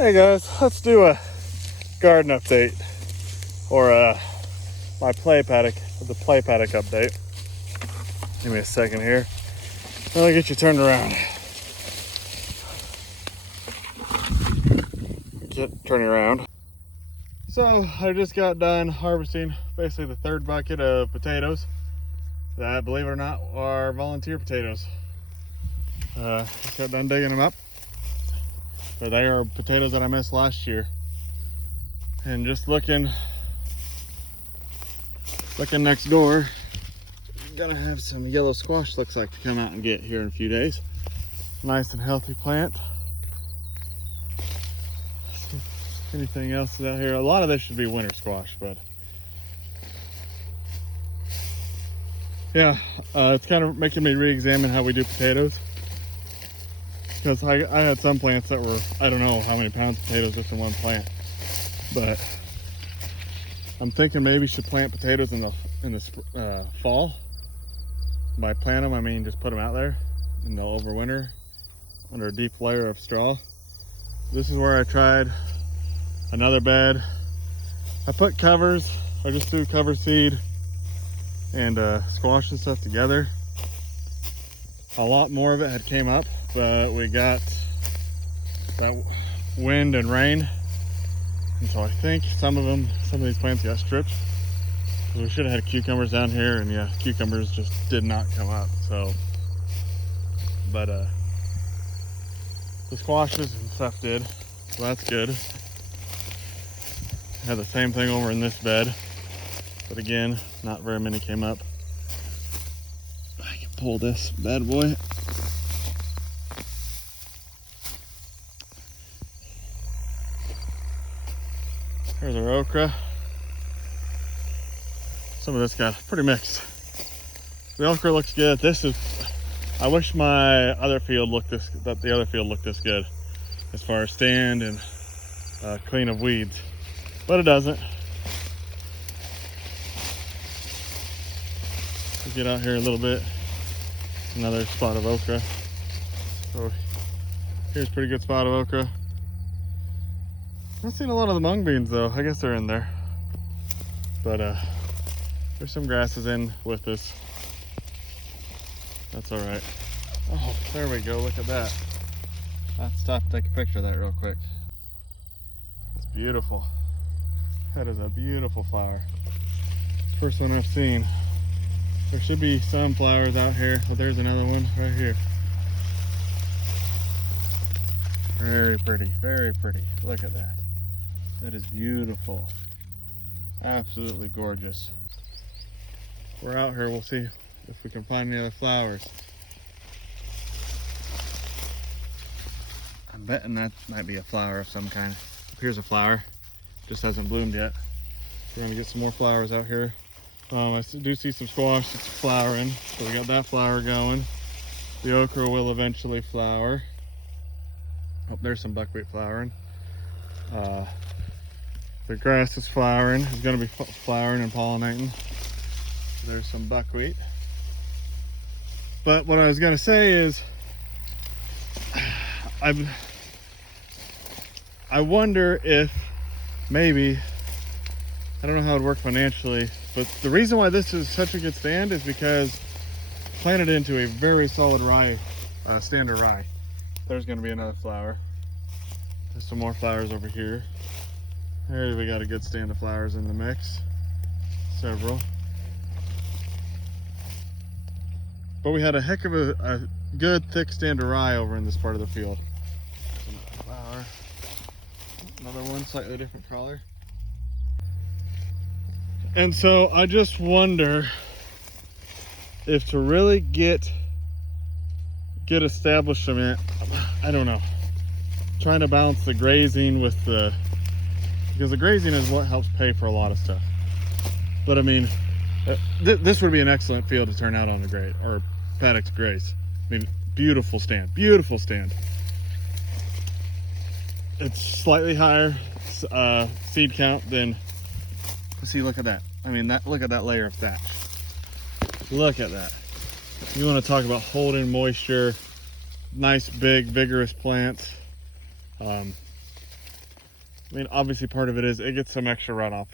Hey guys, let's do a garden update, or my play paddock, the play paddock update. Give me a second here. I'll get you turned around. Turning around. So I just got done harvesting basically the third bucket of potatoes that, believe it or not, are volunteer potatoes. Just got done digging them up. But they are potatoes that I missed last year. And just looking next door, gonna have some yellow squash, looks like, to come out and get here in a few days. Nice and healthy plant. Anything else is out here? A lot of this should be winter squash, but yeah, it's kind of making me re-examine how we do potatoes. Because I had some plants that were, I don't know how many pounds of potatoes just in one plant. But I'm thinking maybe should plant potatoes in the fall. By plant them, I mean just put them out there and they'll overwinter under a deep layer of straw. This is where I tried another bed. I put covers, I just threw cover seed and squash and stuff together. A lot more of it had came up, but we got that wind and rain, and so I think some of these plants got stripped. We should have had cucumbers down here, and yeah, cucumbers just did not come up. So, but the squashes and stuff did, so that's good. Had the same thing over in this bed, but again, not very many came up. I can pull this bad boy. Here's our okra. Some of this got pretty mixed. The okra looks good. I wish my other field looked this good as far as stand and clean of weeds, but it doesn't. We get out here a little bit. Another spot of okra. So here's a pretty good spot of okra. Not seeing a lot of the mung beans though. I guess they're in there. But there's some grasses in with this. That's all right. Oh, there we go. Look at that. I'll stop and take a picture of that real quick. It's beautiful. That is a beautiful flower. First one I've seen. There should be some flowers out here, but there's another one right here. Very pretty, very pretty. Look at that. That is beautiful. Absolutely gorgeous. We're out here, we'll see if we can find any other flowers. I'm betting that might be a flower of some kind. Here's a flower, just hasn't bloomed yet. We're gonna get some more flowers out here. I do see some squash that's flowering, so we got that flower going. The okra will eventually flower. Oh, there's some buckwheat flowering. The grass is flowering. It's going to be flowering and pollinating. There's some buckwheat. But what I was going to say is, I wonder if maybe, I don't know how it would work financially, but the reason why this is such a good stand is because planted into a very solid rye, standard rye. There's going to be another flower. There's some more flowers over here. There we got a good stand of flowers in the mix. Several. But we had a heck of a good thick stand of rye over in this part of the field. Another flower. Another one, slightly different color. And so I just wonder if to really get establishment, I don't know, trying to balance the grazing with because the grazing is what helps pay for a lot of stuff. But I mean, this would be an excellent field to turn out on the grade, or paddock to graze. I mean, beautiful stand, beautiful stand. It's slightly higher seed count than, see, look at that. I mean, look at that layer of thatch. Look at that. You want to talk about holding moisture, nice, big, vigorous plants. I mean, obviously part of it is it gets some extra runoff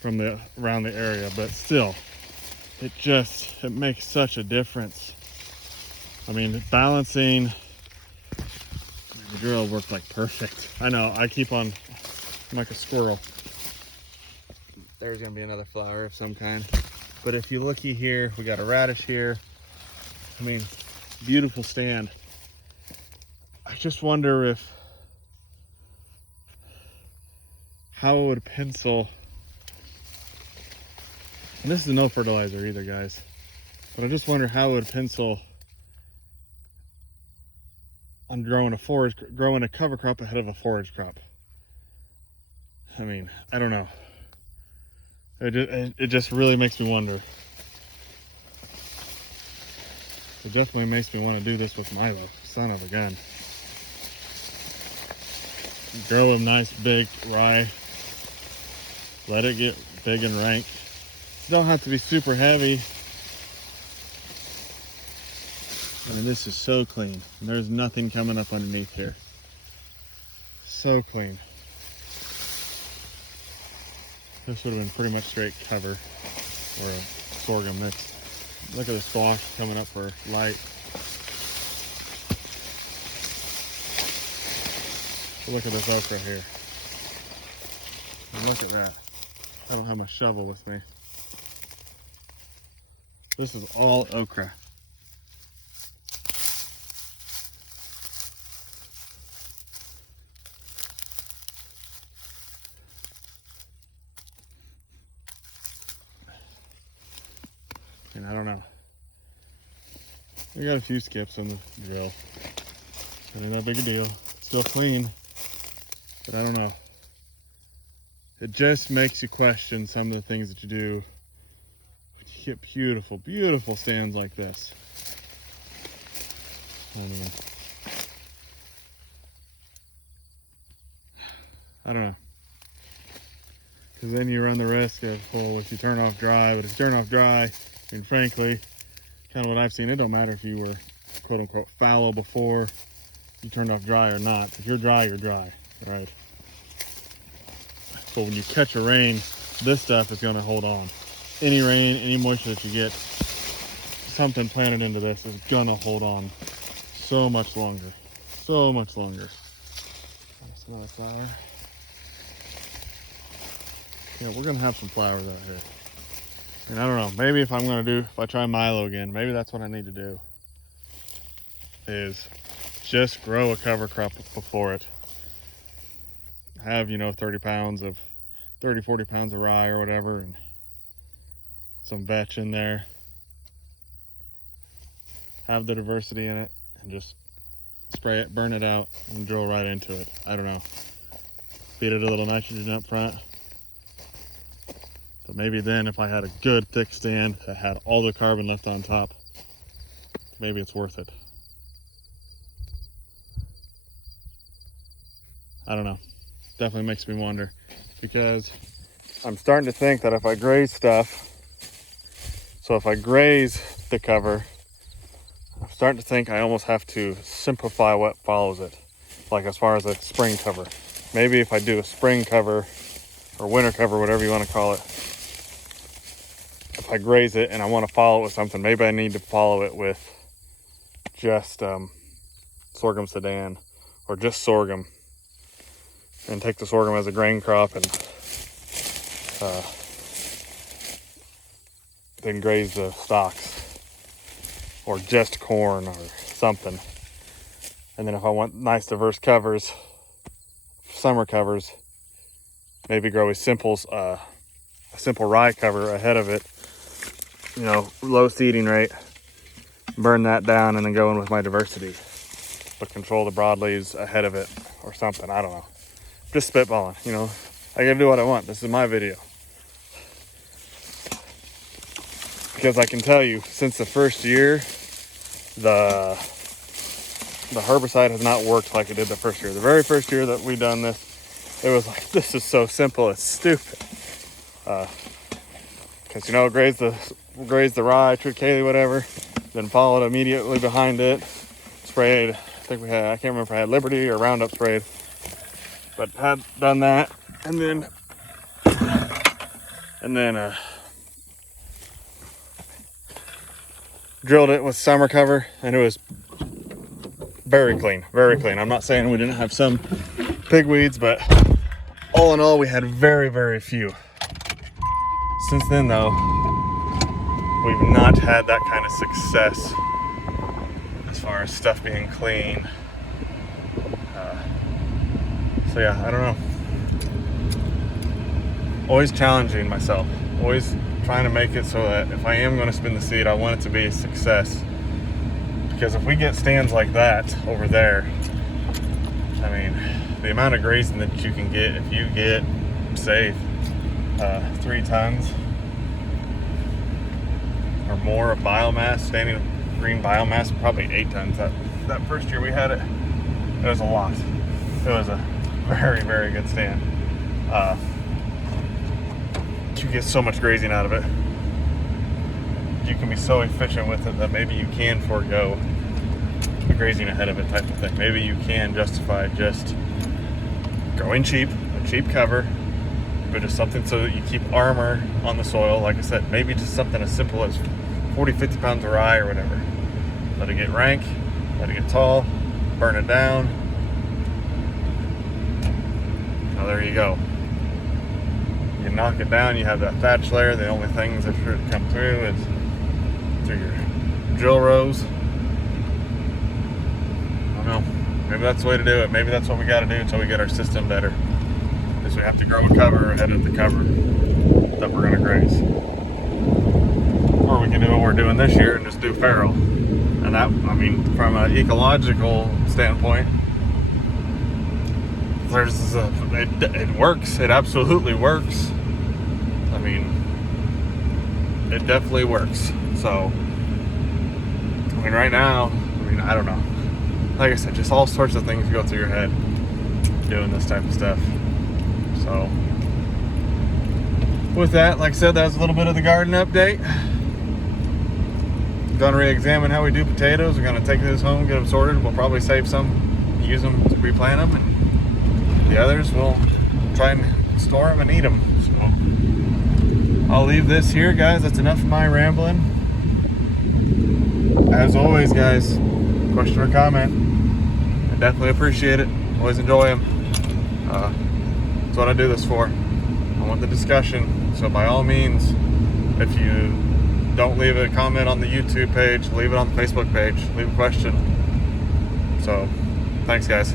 from around the area, but still, it makes such a difference. I mean, balancing, the drill worked like perfect. I know, I'm like a squirrel. There's gonna be another flower of some kind. But if you looky here, we got a radish here. I mean, beautiful stand. I just wonder how it would pencil. And this is no fertilizer either, guys. But I just wonder how it would pencil on growing a cover crop ahead of a forage crop. I mean, I don't know. It just really makes me wonder. It definitely makes me want to do this with Milo, son of a gun. Grow a nice big rye. Let it get big and rank. You don't have to be super heavy. I mean, this is so clean. There's nothing coming up underneath here. So clean. This would have been pretty much straight cover or a sorghum mix. Look at the squash coming up for light. Look at this okra here. And look at that. I don't have my shovel with me. This is all okra. And I don't know. We got a few skips on the drill. It ain't that big a deal. Still clean, but I don't know. It just makes you question some of the things that you do when you get beautiful, beautiful stands like this. I don't know. Because then you run the risk of, well, if you turn off dry, but if you turn off dry, and frankly, kind of what I've seen, it don't matter if you were quote unquote fallow before you turned off dry or not. If you're dry, right? But when you catch a rain, this stuff is gonna hold on. Any rain, any moisture that you get, something planted into this is gonna hold on so much longer. So much longer. That's another flower. Yeah, we're gonna have some flowers out here. And I don't know, maybe if I try Milo again, maybe that's what I need to do. Is just grow a cover crop before it. Have, 40 pounds of rye or whatever, and some vetch in there. Have the diversity in it, and just spray it, burn it out, and drill right into it. I don't know. Feed it a little nitrogen up front. But maybe then if I had a good thick stand that had all the carbon left on top, maybe it's worth it. I don't know. Definitely makes me wonder, because I'm starting to think that if I graze stuff, so if I graze the cover, I'm starting to think I almost have to simplify what follows it. Like as far as a spring cover. Maybe if I do a spring cover or winter cover, whatever you want to call it, if I graze it and I want to follow it with something, maybe I need to follow it with just sorghum sedan or just sorghum, and take the sorghum as a grain crop and then graze the stalks, or just corn or something. And then if I want nice diverse covers, summer covers, maybe grow a simple rye cover ahead of it, low seeding rate, burn that down, and then go in with my diversity, but control the broadleaves ahead of it or something. I don't know. Just spitballing, I gotta do what I want. This is my video. Because I can tell you, since the first year, the herbicide has not worked like it did the first year. The very first year that we done this, it was like, this is so simple, it's stupid. Because, graze the rye, triticale, whatever, then followed immediately behind it, sprayed, I can't remember if I had Liberty or Roundup sprayed, But had done that, and then drilled it with summer cover, and it was very clean, very clean. I'm not saying we didn't have some pig weeds, but all in all, we had very, very few. Since then, though, we've not had that kind of success as far as stuff being clean. So yeah, I don't know. Always challenging myself. Always trying to make it so that if I am going to spin the seed, I want it to be a success. Because if we get stands like that over there, I mean, the amount of grazing that you can get, if you get, say, 3 tons or more of biomass, standing green biomass, probably 8 tons. That first year we had it, it was a lot. It was a very, very good stand. You get so much grazing out of it. You can be so efficient with it that maybe you can forego the grazing ahead of it type of thing. Maybe you can justify just going cheap, a cheap cover, but just something so that you keep armor on the soil. Like I said, maybe just something as simple as 40, 50 pounds of rye or whatever. Let it get rank, let it get tall, burn it down. Now there you go. You knock it down, you have that thatch layer. The only things that should come through is through your drill rows. I don't know. Maybe that's the way to do it. Maybe that's what we got to do until we get our system better. Is we have to grow a cover ahead of the cover that we're going to graze. Or we can do what we're doing this year and just do farrow. And that, I mean, from an ecological standpoint, it works. It absolutely works. I mean, it definitely works. So, I mean, right now, I mean, I don't know. Like I said, just all sorts of things go through your head doing this type of stuff. So, with that, like I said, that was a little bit of the garden update. Gonna re-examine how we do potatoes. We're gonna take those home, get them sorted. We'll probably save some, use them to replant them, and the others we'll try and store them and eat them. So I'll leave this here, guys. That's enough of my rambling. As always, guys, question or comment, I definitely appreciate it. Always enjoy them. That's what I do this for. I want the discussion. So by all means, if you don't leave a comment on the YouTube page, leave it on the Facebook page. Leave a question. So, thanks, guys.